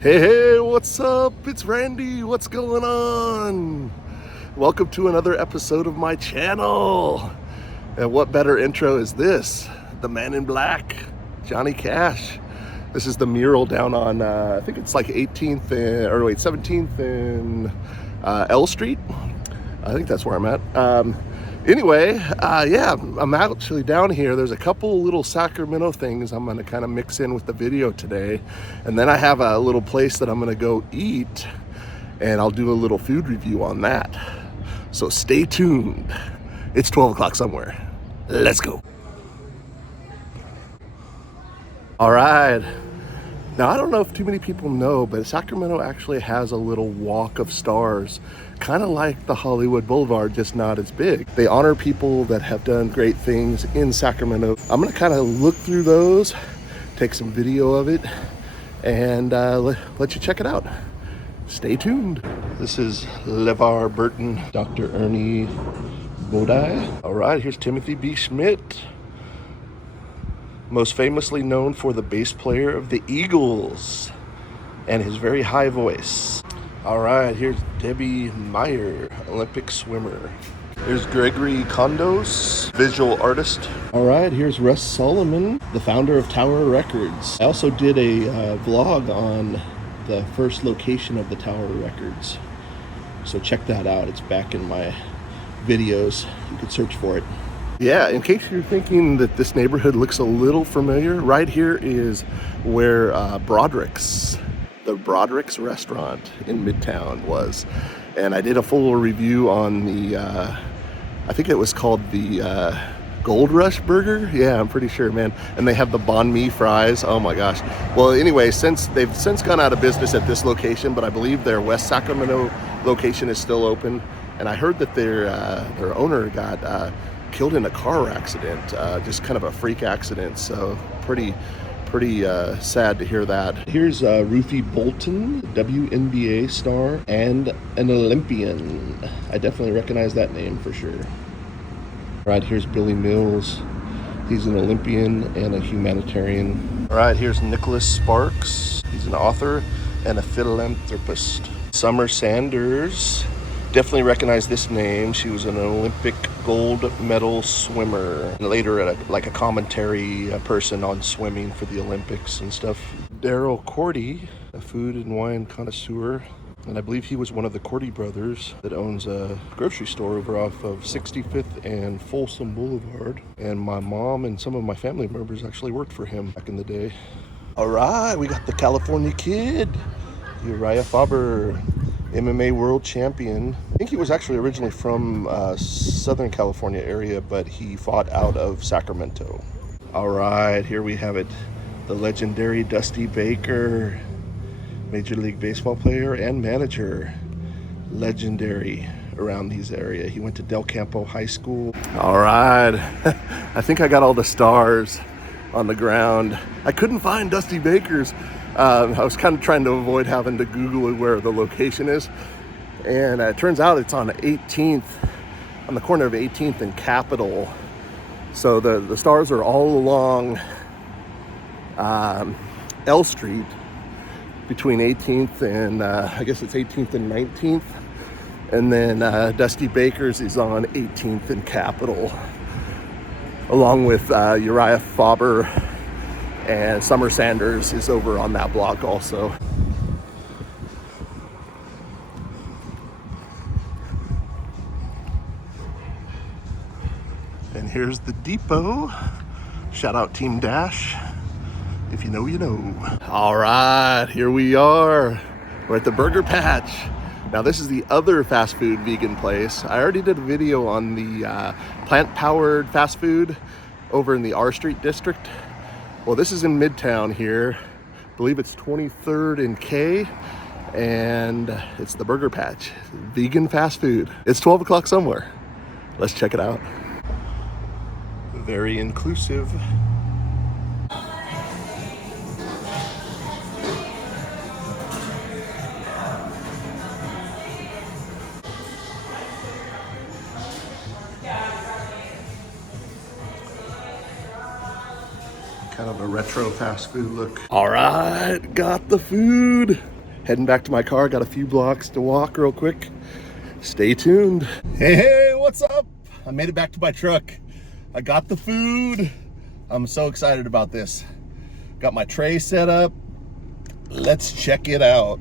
Hey, what's up? It's Randy. What's going on? Welcome to another episode of my channel. And what better intro is this? The man in black, Johnny Cash. This is the mural down on, I think it's like 17th and L Street. I think that's where I'm at. Yeah, I'm actually down here. There's a couple little Sacramento things I'm gonna kind of mix in with the video today. And then I have a little place that I'm gonna go eat and I'll do a little food review on that. So stay tuned. It's 12 o'clock somewhere. Let's go. All right. Now, I don't know if too many people know, but Sacramento actually has a little walk of stars, kind of like the Hollywood Boulevard, just not as big. They honor people that have done great things in Sacramento. I'm gonna kind of look through those, take some video of it, and let you check it out. Stay tuned. This is LeVar Burton, Dr. Ernie Bodai. All right, here's Timothy B. Schmidt, most famously known for the bass player of the Eagles and his very high voice. All right, here's Debbie Meyer, Olympic swimmer. Here's Gregory Kondos, visual artist. All right, here's Russ Solomon, the founder of Tower Records. I also did a vlog on the first location of the Tower Records, so check that out. It's back in my videos. You could search for it. Yeah, in case you're thinking that this neighborhood looks a little familiar, right here is where the Broderick's restaurant in Midtown was. And I did a full review on the, I think it was called the Gold Rush Burger. Yeah, I'm pretty sure, man. And they have the banh mi fries. Oh my gosh. Well, anyway, they've since gone out of business at this location, but I believe their West Sacramento location is still open. And I heard that their owner got killed in a car accident, just kind of a freak accident. So pretty sad to hear that. Here's Ruthie Bolton, WNBA star and an Olympian. I definitely recognize that name for sure. All right, here's Billy Mills. He's an Olympian and a humanitarian. All right, here's Nicholas Sparks. He's an author and a philanthropist. Summer Sanders. Definitely recognize this name. She was an Olympic gold medal swimmer, and later like a commentary person on swimming for the Olympics and stuff. Daryl Cordy, a food and wine connoisseur, and I believe he was one of the Cordy brothers that owns a grocery store over off of 65th and Folsom Boulevard. And my mom and some of my family members actually worked for him back in the day. All right, we got the California Kid, Uriah Faber, MMA world champion. I think he was actually originally from Southern California area, but he fought out of Sacramento. All right, here we have it. The legendary Dusty Baker, Major League Baseball player and manager. Legendary around these area. He went to Del Campo High School. All right, I think I got all the stars on the ground. I couldn't find Dusty Baker's. I was kind of trying to avoid having to Google where the location is. And it turns out it's on 18th, on the corner of 18th and Capitol. So the stars are all along L Street between 18th and I guess it's 18th and 19th. And then Dusty Baker's is on 18th and Capitol, along with Uriah Faber. And Summer Sanders is over on that block also. And here's the depot. Shout out Team Dash. If you know, you know. All right, here we are. We're at the Burger Patch. Now this is the other fast food vegan place. I already did a video on the plant-powered fast food over in the R Street district. Well, this is in Midtown here. I believe it's 23rd and K, and it's the Burger Patch, vegan fast food. It's 12 o'clock somewhere. Let's check it out. Very inclusive. Kind of a retro fast food look. All right, got the food. Heading back to my car. Got a few blocks to walk real quick. Stay tuned. Hey, what's up? I made it back to my truck. I got the food. I'm so excited about this. Got my tray set up. Let's check it out.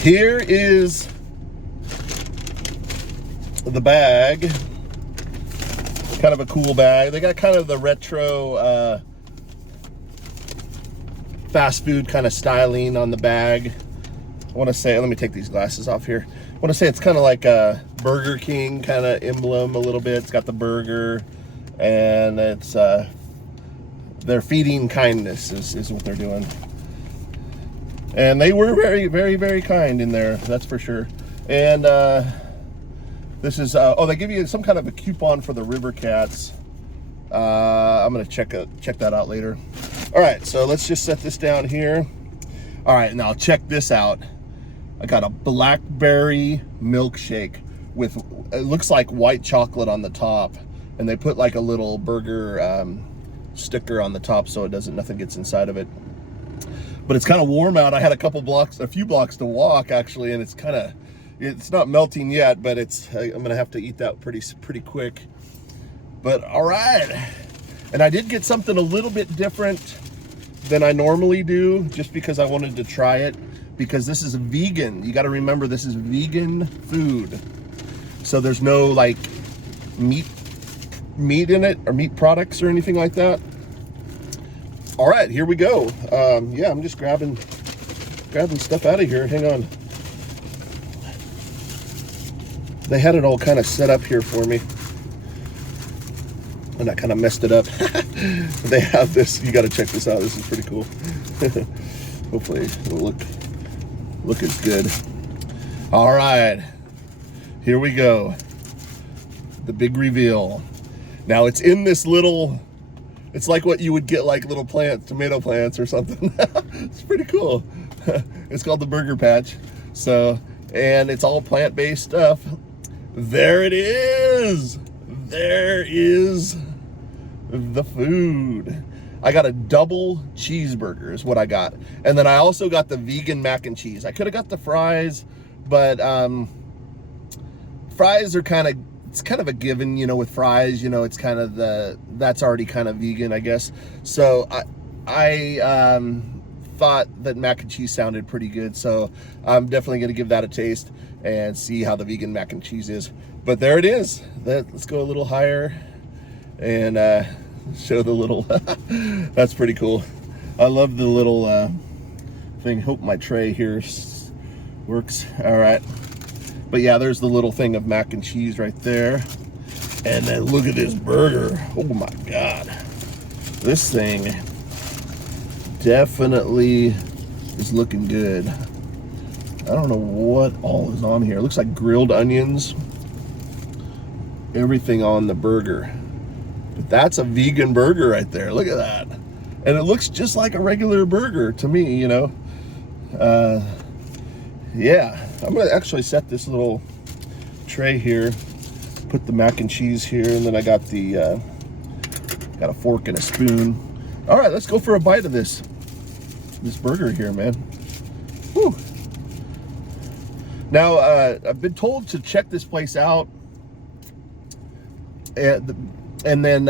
Here is the bag. Kind of a cool bag. They got kind of the retro fast food kind of styling on the bag. I want to say, let me take these glasses off here. I want to say it's kind of like a Burger King kind of emblem a little bit. It's got the burger, and it's they're feeding kindness is what they're doing. And they were very, very, very kind in there, that's for sure. And this is, oh, they give you some kind of a coupon for the River Cats. I'm gonna check that out later. All right, so let's just set this down here. All right, now check this out. I got a blackberry milkshake with, it looks like white chocolate on the top, and they put like a little burger sticker on the top so nothing gets inside of it. But it's kind of warm out. I had a few blocks to walk actually, and it's not melting yet, but I'm gonna have to eat that pretty quick. But all right, and I did get something a little bit different than I normally do, just because I wanted to try it, because this is vegan. You got to remember, this is vegan food, so there's no like meat in it or meat products or anything like that. All right, here we go. Yeah, I'm just grabbing stuff out of here. Hang on. They had it all kind of set up here for me, and I kind of messed it up. They have this. You got to check this out. This is pretty cool. Hopefully it'll look as good. All right, here we go. The big reveal. Now it's in this little. It's like what you would get, like little plants, tomato plants or something. It's pretty cool. It's called the Burger Patch. So, and it's all plant-based stuff. There it is. There is the food. I got a double cheeseburger is what I got. And then I also got the vegan mac and cheese. I could have got the fries, but fries are it's kind of a given, you know, with fries, you know, it's kind of that's already kind of vegan, I guess. So I thought that mac and cheese sounded pretty good. So I'm definitely going to give that a taste and see how the vegan mac and cheese is. But there it is. Let's go a little higher and show the little, that's pretty cool. I love the little thing. Hope my tray here works. All right. But yeah, there's the little thing of mac and cheese right there. And then look at this burger. Oh my God. This thing definitely is looking good. I don't know what all is on here. It looks like grilled onions. Everything on the burger. But that's a vegan burger right there. Look at that. And it looks just like a regular burger to me, you know. Yeah, I'm gonna actually set this little tray here, put the mac and cheese here, and then I got got a fork and a spoon. All right, let's go for a bite of this burger here, man. Whew. Now, I've been told to check this place out, and then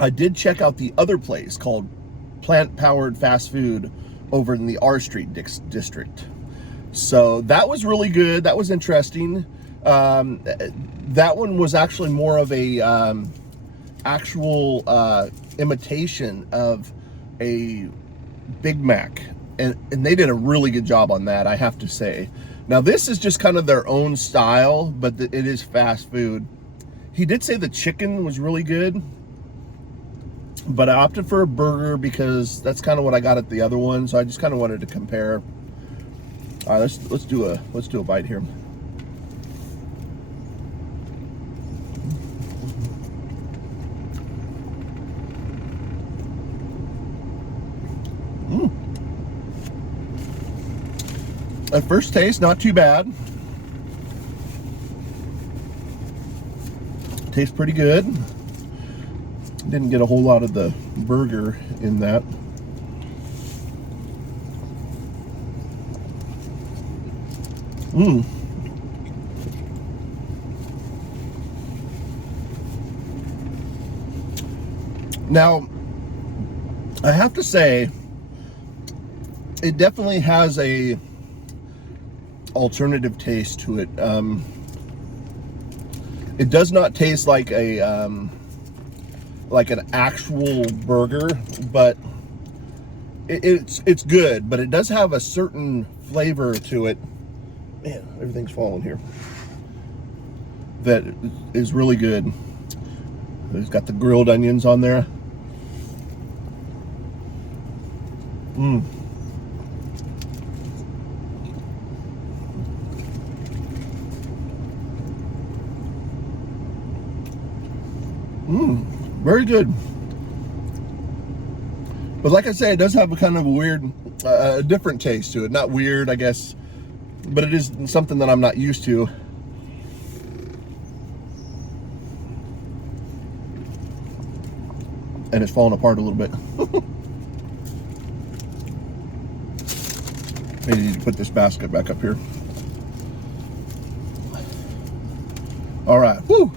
I did check out the other place called Plant Powered Fast Food over in the R Street district. So that was really good. That was interesting. That one was actually more of a actual imitation of a Big Mac, and they did a really good job on that, I have to say. Now this is just kind of their own style, but it is fast food. He did say the chicken was really good, but I opted for a burger because that's kind of what I got at the other one. So I just kind of wanted to compare. All right, let's do a bite here. At first taste, not too bad. Tastes pretty good. Didn't get a whole lot of the burger in that. Mmm. Now, I have to say, it definitely has a alternative taste to it. It does not taste like a like an actual burger, but it's good. But it does have a certain flavor to it. Man, everything's falling here. That is really good. It's got the grilled onions on there. Mmm. Mmm. Very good. But like I say, it does have a kind of a weird, different taste to it. Not weird, I guess, but it is something that I'm not used to. And it's falling apart a little bit. Maybe need to put this basket back up here. All right. Woo.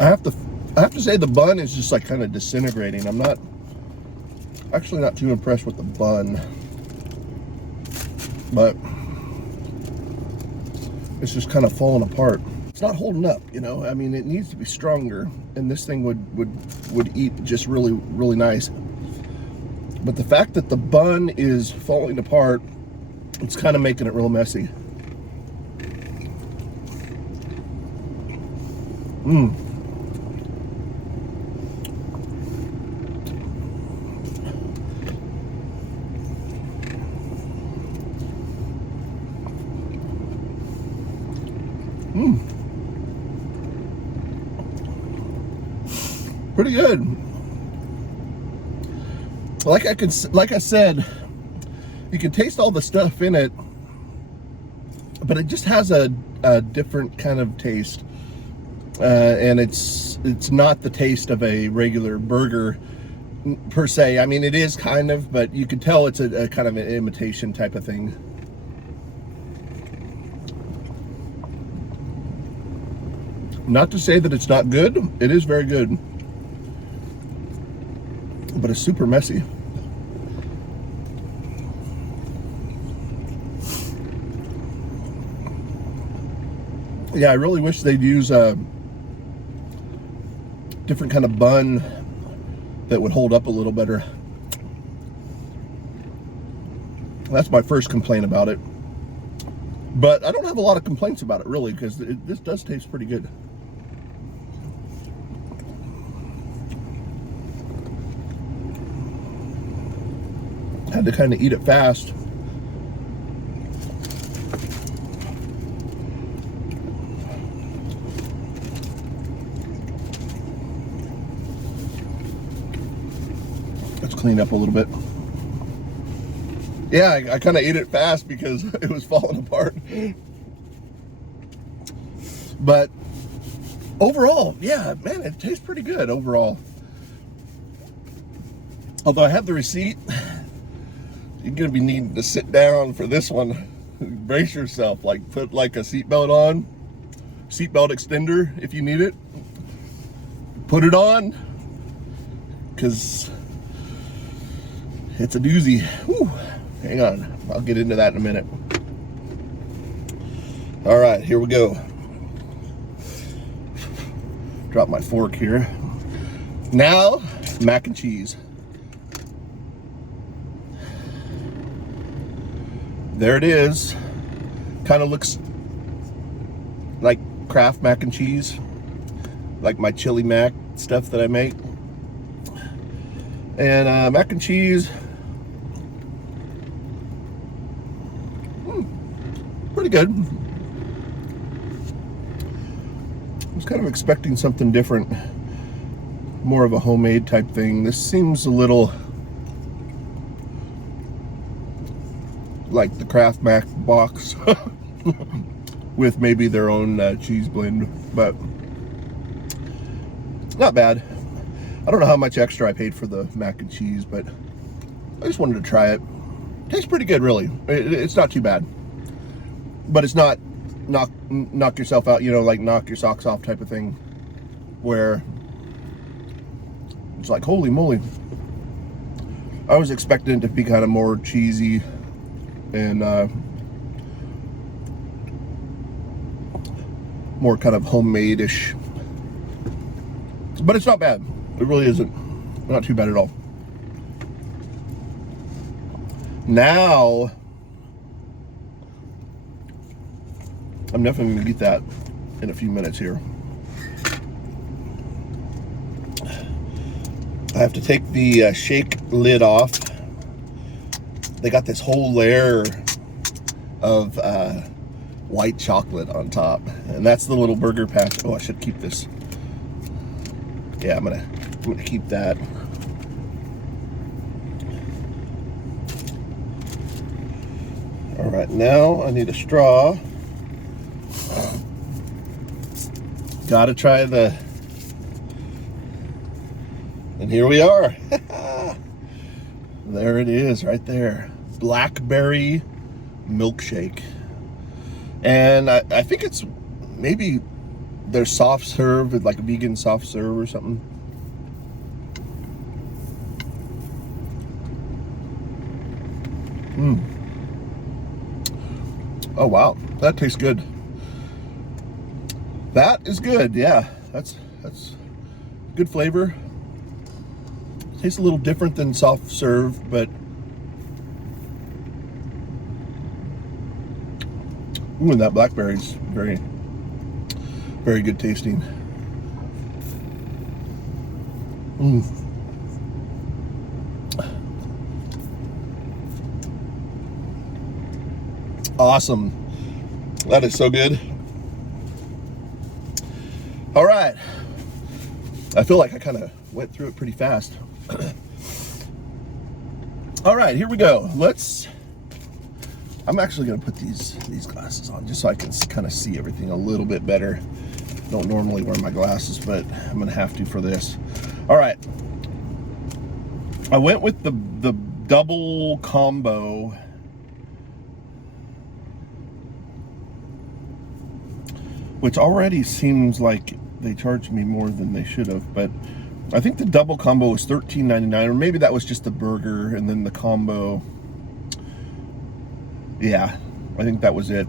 I have to say the bun is just like kind of disintegrating. I'm not too impressed with the bun, but it's just kind of falling apart. It's not holding up, you know. I mean, it needs to be stronger, and this thing would eat just really, really nice. But the fact that the bun is falling apart, it's kind of making it real messy. Mmm. Mmm. Pretty good. Like I said, you can taste all the stuff in it, but it just has a different kind of taste. And it's not the taste of a regular burger per se. I mean, it is kind of, but you can tell it's a kind of an imitation type of thing. Not to say that it's not good. It is very good, but it's super messy. Yeah, I really wish they'd use a different kind of bun that would hold up a little better. That's my first complaint about it. But I don't have a lot of complaints about it, really, because this does taste pretty good. Had to kind of eat it fast. Let's clean up a little bit. Yeah, I kind of ate it fast because it was falling apart. But overall, yeah, man, it tastes pretty good overall. Although I have the receipt, you're gonna be needing to sit down for this one. Brace yourself, like put like a seatbelt on, seatbelt extender if you need it. Put it on, because it's a doozy. Whew. Hang on, I'll get into that in a minute. All right, here we go. Drop my fork here. Now, mac and cheese. There it is. Kind of looks like Kraft mac and cheese, like my chili mac stuff that I make. And mac and cheese, pretty good. I was kind of expecting something different, more of a homemade type thing. This seems a little like the Kraft Mac box with maybe their own cheese blend, but Not bad. I don't know how much extra I paid for the mac and cheese, but I just wanted to try it. Tastes pretty good, really. It's not too bad, but it's not knock yourself out, you know, like knock your socks off type of thing, where it's like, holy moly. I was expecting it to be kind of more cheesy and more kind of homemade-ish, but it's not bad. It really isn't. Not too bad at all. Now, I'm definitely gonna get that in a few minutes here. I have to take the shake lid off. They got this whole layer of white chocolate on top, and that's the little burger patch. Oh, I should keep this. Yeah, I'm gonna keep that. All right, now I need a straw. Gotta try the, and here we are. There it is, right there. Blackberry milkshake. And I think it's maybe their soft serve, like a vegan soft serve or something. Oh wow, that tastes good. That is good, yeah. That's good flavor. Tastes a little different than soft serve, but ooh, and that blackberry's very, very good tasting. Awesome. That is so good. All right. I feel like I kind of went through it pretty fast. All right, here we go. I'm actually going to put these glasses on just so I can kind of see everything a little bit better. Don't normally wear my glasses, but I'm going to have to for this. All right. I went with the double combo. Which already seems like they charged me more than they should have, but I think the double combo was $13.99, or maybe that was just the burger and then the combo. Yeah, I think that was it.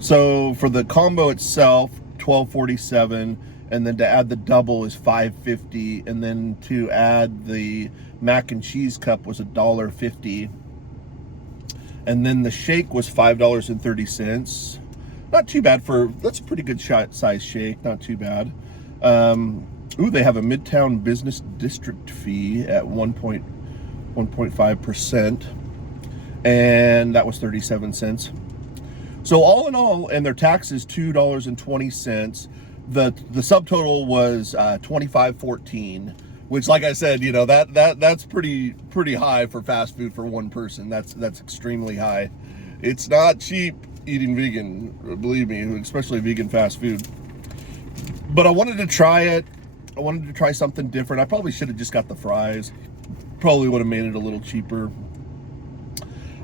So for the combo itself, $12.47, and then to add the double is $5.50, and then to add the mac and cheese cup was $1.50, and then the shake was $5.30. Not too bad that's a pretty good size shake, not too bad. Ooh, they have a Midtown Business District fee at 1.5%, and that was 37 cents. So all in all, and their tax is $2.20. The subtotal was $25.14, which, like I said, you know, that's pretty high for fast food for one person. That's extremely high. It's not cheap eating vegan, believe me, especially vegan fast food. But I wanted to try it. I wanted to try something different. I probably should have just got the fries. Probably would have made it a little cheaper.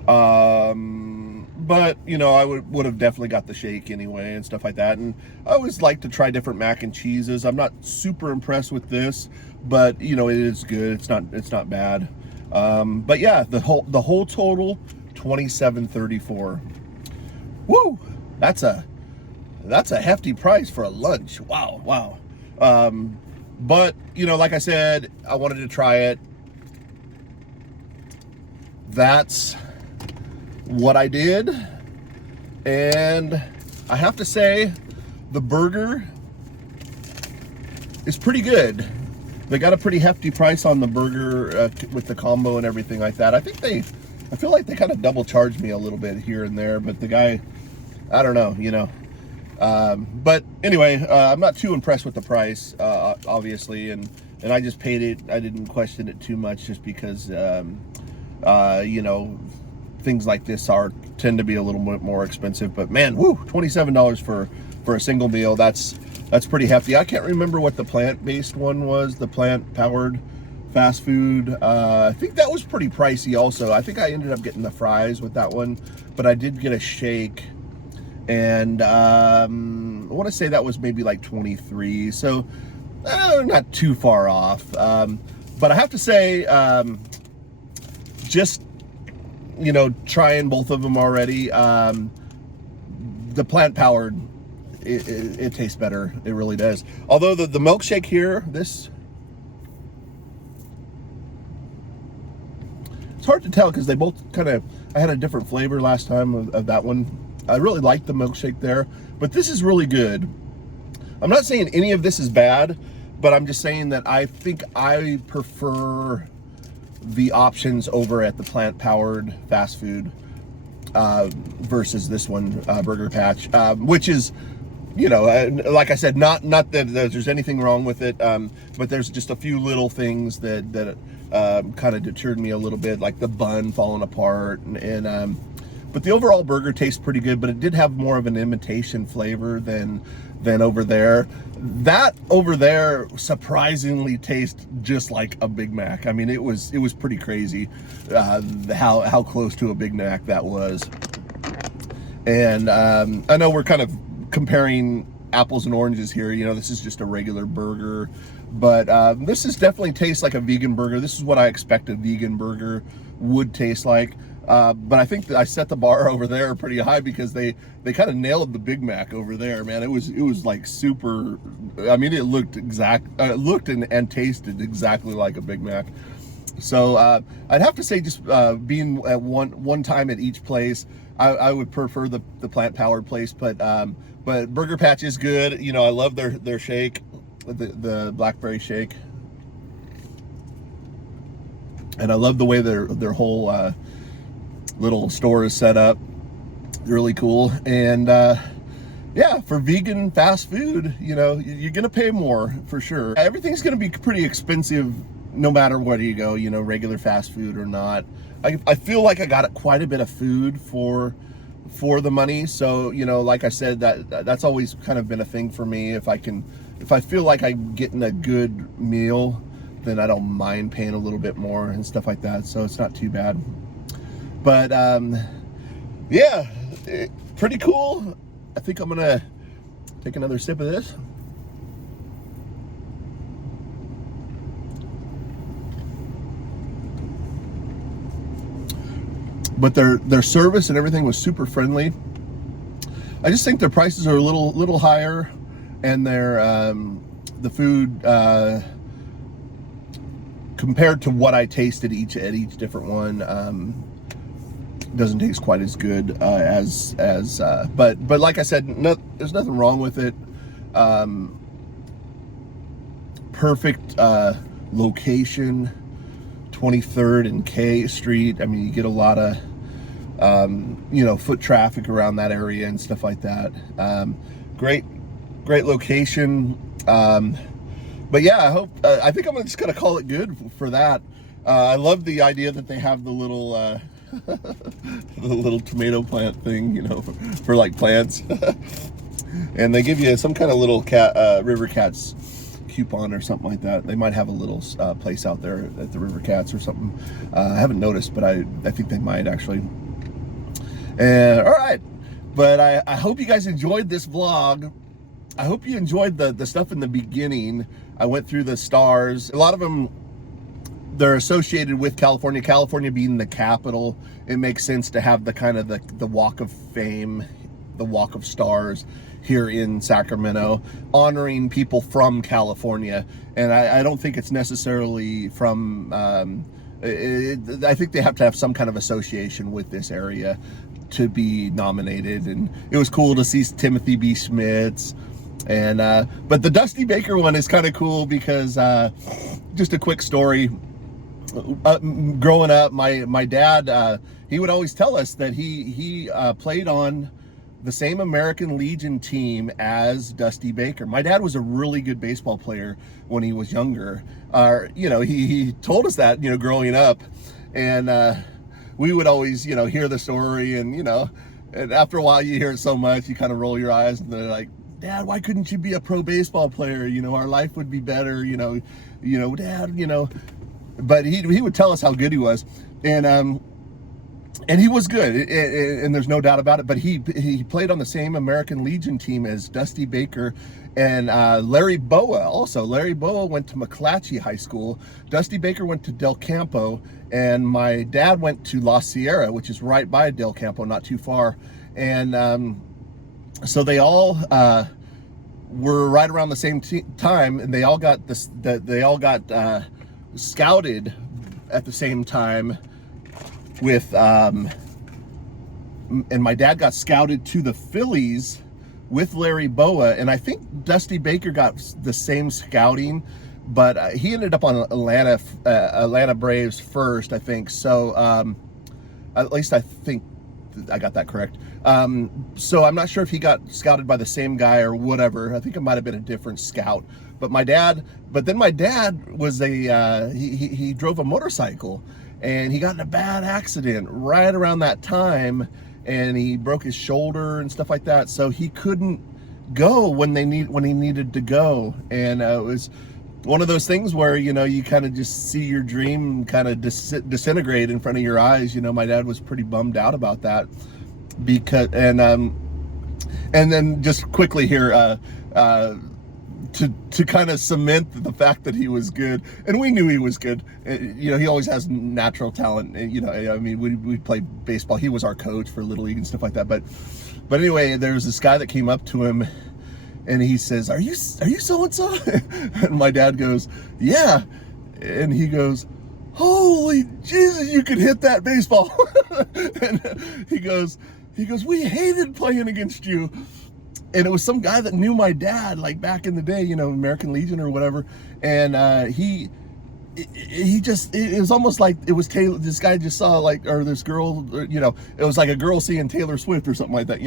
But you know, I would have definitely got the shake anyway and stuff like that. And I always like to try different mac and cheeses. I'm not super impressed with this, but you know, it is good. It's not bad. But yeah, the whole total $27.34. Woo! That's a hefty price for a lunch. Wow. But you know, like I said, I wanted to try it. That's what I did, and I have to say the burger is pretty good. They got a pretty hefty price on the burger with the combo and everything like that. I feel like they kind of double charged me a little bit here and there, but the guy, I don't know, you know. But anyway, I'm not too impressed with the price, obviously, and I just paid it. I didn't question it too much just because, you know, things like this tend to be a little bit more expensive. But man, whoo, $27 for a single meal. That's That's pretty hefty. I can't remember what the plant-based one was, the plant-powered fast food. I think that was pretty pricey also. I think I ended up getting the fries with that one, but I did get a shake. And I want to say that was maybe like 23, so not too far off. But I have to say, just, you know, trying both of them already, the plant-powered, it tastes better. It really does. Although the milkshake here, it's hard to tell because they both I had a different flavor last time of that one. I really like the milkshake there, but this is really good. I'm not saying any of this is bad, but I'm just saying that I think I prefer the options over at the plant-powered fast food versus this one, Burger Patch, which is, you know, like I said, not that there's anything wrong with it, but there's just a few little things that kind of deterred me a little bit, like the bun falling apart, but the overall burger tastes pretty good, but it did have more of an imitation flavor than over there. That over there surprisingly tastes just like a Big Mac. I mean, it was pretty crazy how close to a Big Mac that was. And I know we're kind of comparing apples and oranges here. You know, this is just a regular burger, but this is definitely tastes like a vegan burger. This is what I expect a vegan burger would taste like. But I think that I set the bar over there pretty high because they kind of nailed the Big Mac over there, man. It was like super. I mean, it looked and tasted exactly like a Big Mac. So I'd have to say, just being at one time at each place, I would prefer the plant-powered place. But Burger Patch is good. You know, I love their shake, the blackberry shake, and I love the way their whole little store is set up. Really cool. And yeah, for vegan fast food, you know, you're gonna pay more for sure. Everything's gonna be pretty expensive no matter where you go, you know, regular fast food or not. I feel like I got quite a bit of food for the money. So, you know, like I said, that's always kind of been a thing for me. If I feel like I'm getting a good meal, then I don't mind paying a little bit more and stuff like that. So it's not too bad. But yeah, pretty cool. I think I'm gonna take another sip of this. But their service and everything was super friendly. I just think their prices are a little higher, and their the food compared to what I tasted at each different one doesn't taste quite as good but like I said, there's nothing wrong with it. Perfect location, 23rd and K Street. I mean, you get a lot of you know, foot traffic around that area and stuff like that. Great location. But yeah, I think I'm just gonna call it good for that. I love the idea that they have the little the little tomato plant thing, you know, for like plants. And they give you some kind of little River Cats coupon or something like that. They might have a little place out there at the River Cats or something. I haven't noticed, but I think they might actually. All right, but I hope you guys enjoyed this vlog. I hope you enjoyed the stuff in the beginning. I went through the stars. A lot of them, they're associated with California. California being the capital, it makes sense to have the kind of the Walk of Fame, the Walk of Stars here in Sacramento, honoring people from California. And I don't think it's necessarily from, I think they have to have some kind of association with this area to be nominated. And it was cool to see Timothy B. Schmitz. And but the Dusty Baker one is kind of cool because just a quick story. Growing up, my dad, he would always tell us that he played on the same American Legion team as Dusty Baker. My dad was a really good baseball player when he was younger. You know, he told us that, you know, growing up, and we would always, you know, hear the story, and you know, and after a while you hear it so much, you kind of roll your eyes, and they're like, Dad, why couldn't you be a pro baseball player? You know, our life would be better, Dad, but he would tell us how good he was. And he was good, and there's no doubt about it. But he played on the same American Legion team as Dusty Baker and Larry Boa. Also, Larry Boa went to McClatchy High School. Dusty Baker went to Del Campo, and my dad went to La Sierra, which is right by Del Campo, not too far. And so they all were right around the same time, and they all got scouted at the same time. And my dad got scouted to the Phillies with Larry Boa, and I think Dusty Baker got the same scouting, but he ended up on Atlanta Braves first, I think. So at least I think I got that correct. So I'm not sure if he got scouted by the same guy or whatever. I think it might have been a different scout. But then my dad was he drove a motorcycle. And he got in a bad accident right around that time, and he broke his shoulder and stuff like that. So he couldn't go when he needed to go. And it was one of those things where, you kind of just see your dream kind of disintegrate in front of your eyes. My dad was pretty bummed out about that and then just quickly here, to kind of cement the fact that he was good, and we knew he was good. He always has natural talent. I mean, we played baseball. He was our coach for Little League and stuff like that. But anyway, there was this guy that came up to him, and he says, "Are you so and so?" And my dad goes, "Yeah," and he goes, "Holy Jesus, you could hit that baseball!" And he goes, "We hated playing against you." And it was some guy that knew my dad, like back in the day, American Legion or whatever. And it was almost like it was Taylor. This guy just saw or this girl, it was like a girl seeing Taylor Swift or something like that.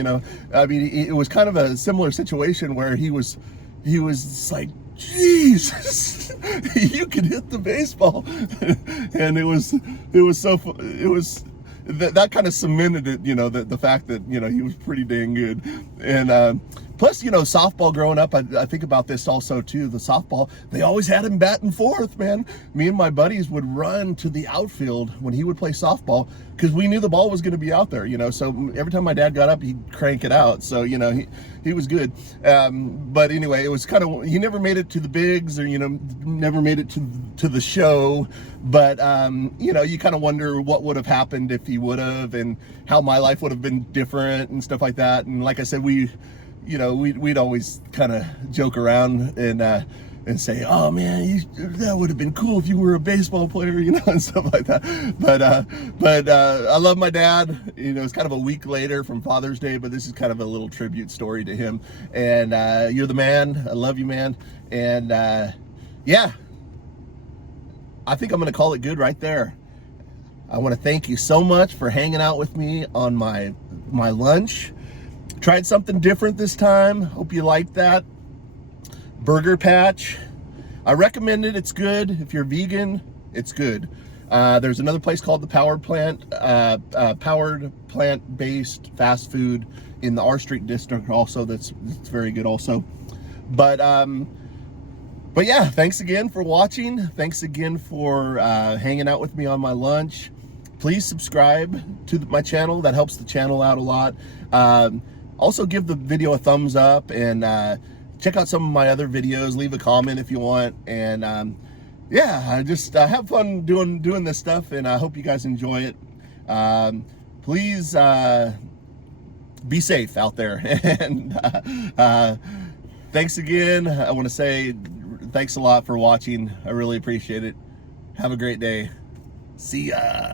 I mean, it was kind of a similar situation where he was like, Jesus, you can hit the baseball. And that kind of cemented it, the fact that, he was pretty dang good. And plus, softball growing up, I think about this also too. The softball, they always had him batting fourth, man. Me and my buddies would run to the outfield when he would play softball because we knew the ball was going to be out there, So every time my dad got up, he'd crank it out. So, he was good. But anyway, it was kind of, he never made it to the bigs or, never made it to the show. But, you kind of wonder what would have happened if he would have, and how my life would have been different and stuff like that. And like I said, we'd always kind of joke around and say, "Oh man, that would have been cool if you were a baseball player," and stuff like that. But I love my dad. It's kind of a week later from Father's Day, but this is kind of a little tribute story to him. And you're the man. I love you, man. And yeah, I think I'm going to call it good right there. I want to thank you so much for hanging out with me on my lunch. Tried something different this time. Hope you liked that. Burger Patch. I recommend it. It's good. If you're vegan, it's good. There's another place called the Powered Plant-based fast food in the R Street district also. That's very good also. But yeah, thanks again for watching. Thanks again for hanging out with me on my lunch. Please subscribe to my channel. That helps the channel out a lot. Also give the video a thumbs up, and check out some of my other videos. Leave a comment if you want. And yeah, I just have fun doing this stuff, and I hope you guys enjoy it. Please be safe out there. And thanks again. I want to say thanks a lot for watching. I really appreciate it. Have a great day. See ya.